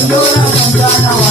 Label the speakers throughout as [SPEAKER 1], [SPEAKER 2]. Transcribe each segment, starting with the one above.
[SPEAKER 1] Abdullah Abdullah.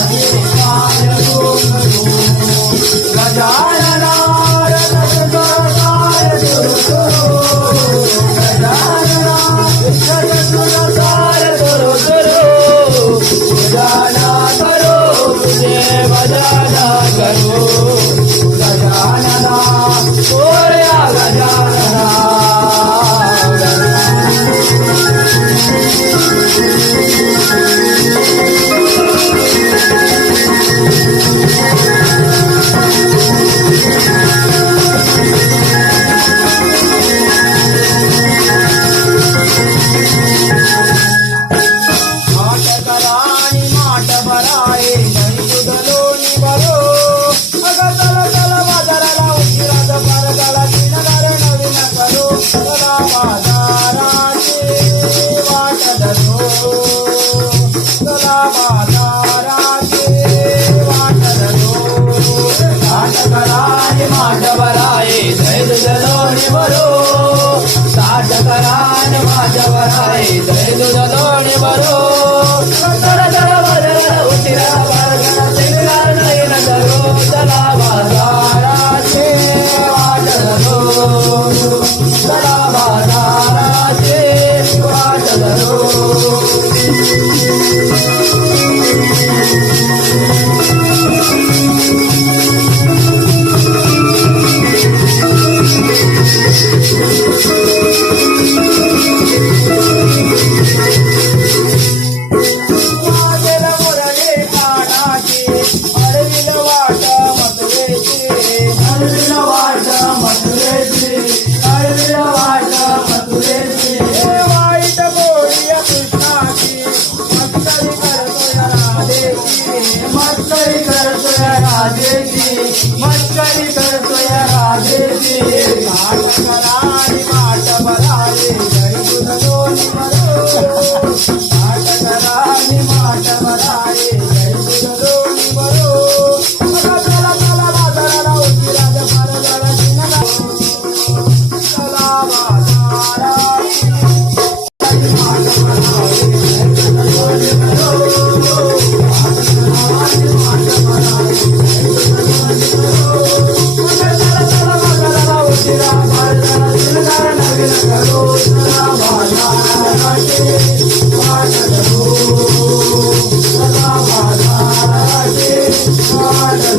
[SPEAKER 1] मस्करी करतोय राजेची माट